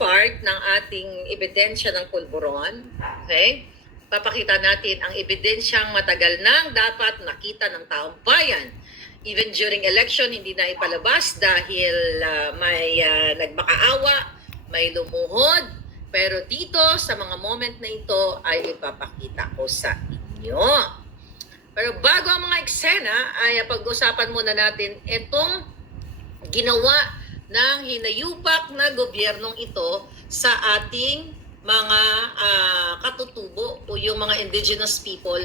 part ng ating ebidensya ng pulburon. Okay? Papakita natin ang ebidensyang matagal nang dapat nakita ng taong bayan. Even during election, hindi na ipalabas dahil may nagmakaawa, may lumuhod. Pero dito, sa mga moment na ito, ay ipapakita ko sa inyo. Pero bago ang mga eksena, ay pag-usapan muna natin itong ginawa ng hinayupak na gobyernong ito sa ating mga katutubo o yung mga indigenous people,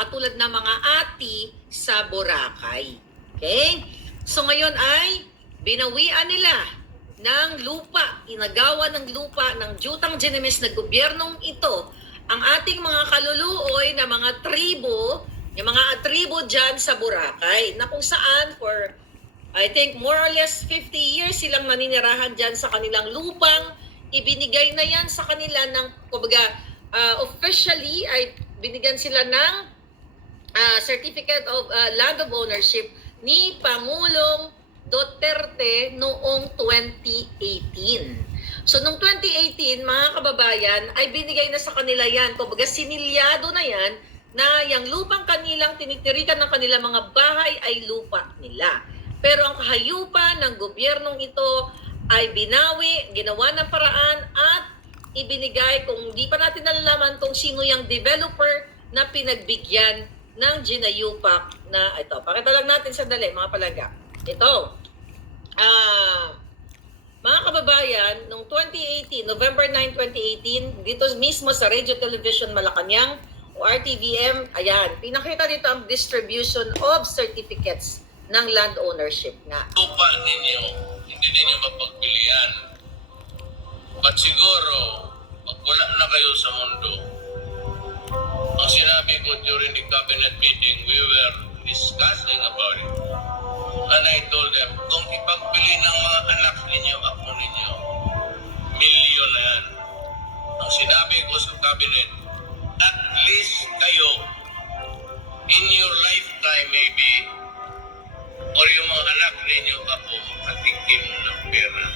katulad ng mga ati sa Boracay. Okay? So ngayon ay binawian nila ng lupa, inagawa ng lupa ng Jutang Ginemes na gobyernong ito ang ating mga kaluluoy na mga tribo, yung mga tribo dyan sa Boracay, na kung saan for I think more or less 50 years silang naninirahan dyan sa kanilang lupang. Ibinigay na yan sa kanila ng, kumbaga, officially ay binigyan sila ng Certificate of Land of Ownership ni Pangulong Duterte noong 2018. So noong 2018, mga kababayan, ay binigay na sa kanila yan. Kumbaga, sinilyado na yan na yung lupang kanilang tinitirikan ng kanilang mga bahay ay lupa nila. Pero ang kahayupan ng gobyernong ito ay binawi, ginawa ng paraan at ibinigay, kung di pa natin nalalaman kung sino yung developer na pinagbigyan ng ginayupak na ito. Pakita lang natin sandali, mga palangga. Ito, mga kababayan, noong 2018, November 9, 2018, dito mismo sa Radio Television Malacanang o RTVM, ayan, pinakita dito ang distribution of certificates ng land ownership nga. Lupa ninyo, hindi ninyo mapagpilian. But siguro, pag wala na kayo sa mundo, ang sinabi ko during the cabinet meeting, we were discussing about it. And I told them, kung ipagpili ng mga anak ninyo, apo ninyo, milyon na yan. Ang sinabi ko sa cabinet, at least kayo, in your lifetime maybe, or yung mga anak ninyo, apo, makatikim ng pera.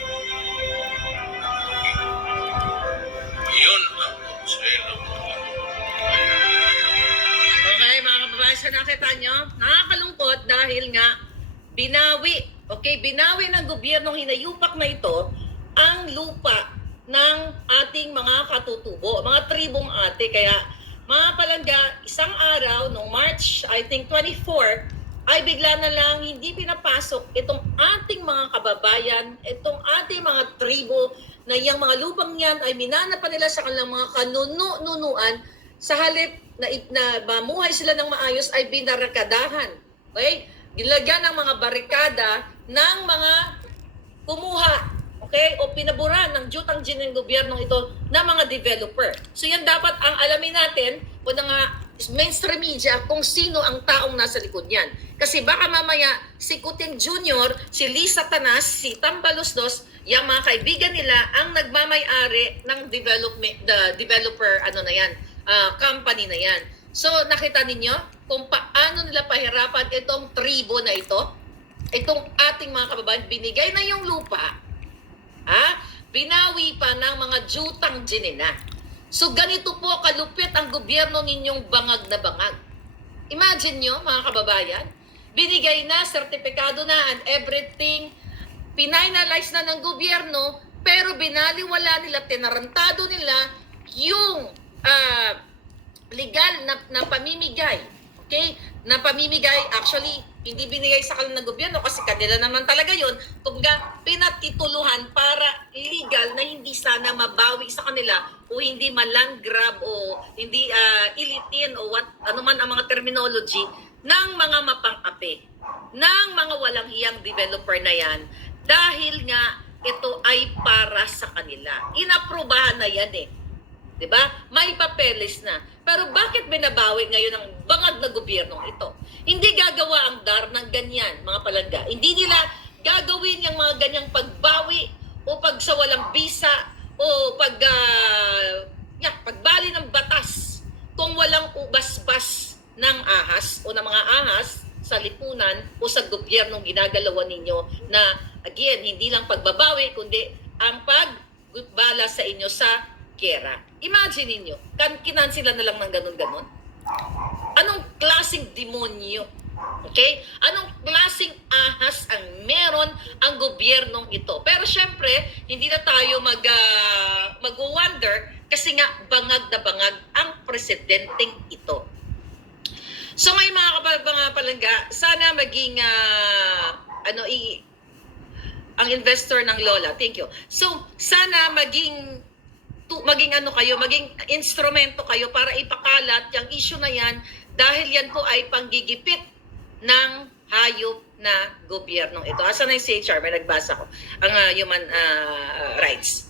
Yun ang konsuelo. Okay, mga kababayan, so nakita nyo, nakakalungkot dahil nga binawi, okay, binawi ng gobyernong hinayupak na ito ang lupa ng ating mga katutubo, mga tribong ate. Kaya mga palangga, isang araw, noong March, I think 24, ay bigla na lang hindi pinapasok itong ating mga kababayan, itong ating mga tribo, na yung mga lupang yan ay minana pa nila sa kanilang mga kanunuan, sa halip na mamuhay sila ng maayos ay binarakadahan. Okay? Gilagyan ng mga barikada ng mga kumuha, okay, o pinaburan ng Jutang Ginemes gobyernong ito na mga developer. So yan dapat ang alamin natin o ng mainstream media kung sino ang taong nasa likod niyan. Kasi baka mamaya si Kuting Jr., si Lisa Tanas, si Tambalusdos, yung mga kaibigan nila ang nagmamay-ari ng developer company na yan. So nakita ninyo kung paano nila pahirapan itong tribo na ito, itong ating mga kababayan, binigay na yung lupa, binawi pa ng mga Jutang Ginemes. So ganito po kalupit ang gobyerno ninyong bangag na bangag. Imagine nyo, mga kababayan, binigay na, sertipikado na and everything, pinalize na ng gobyerno, pero binaliwala nila, tinarantado nila yung legal na pamimigay. Okay? Na pamimigay, actually, hindi binigay sa kanila ng gobyerno kasi kanila naman talaga yun. Kumbaga, pinatituluhan para legal na hindi sana mabawi sa kanila o hindi maland grab o hindi ilitin o ano man ang mga terminology ng mga mapang-api, ng mga walang hiyang developer na yan dahil nga ito ay para sa kanila. Inaprubahan na yan eh. Diba? May papeles na. Pero bakit binabawi ngayon ang bangag na gobyernong ito? Hindi gagawa ang DAR ng ganyan, mga palangga. Hindi nila gagawin yung mga ganyang pagbawi o pagsawalang bisa o pagbali ng batas kung walang ubas-bas ng ahas o ng mga ahas sa lipunan o sa gobyernong ginagalawan ninyo na, again, hindi lang pagbabawi, kundi ang bahala sa inyo sa gera. Imagine niyo, kinansila na lang ng ganun-ganun. Anong klaseng demonyo? Okay? Anong klaseng ahas ang meron ang gobyernong ito? Pero syempre, hindi na tayo mag-wonder kasi nga bangag na bangag ang presidenteng ito. So ngayon mga palangga, sana maging ang investor ng Lola. Thank you. So sana maging instrumento kayo para ipakalat yung issue na yan dahil yan po ay panggigipit ng hayop na gobyernong ito. Asa na yung CHR? May nagbasa ko. Ang human rights.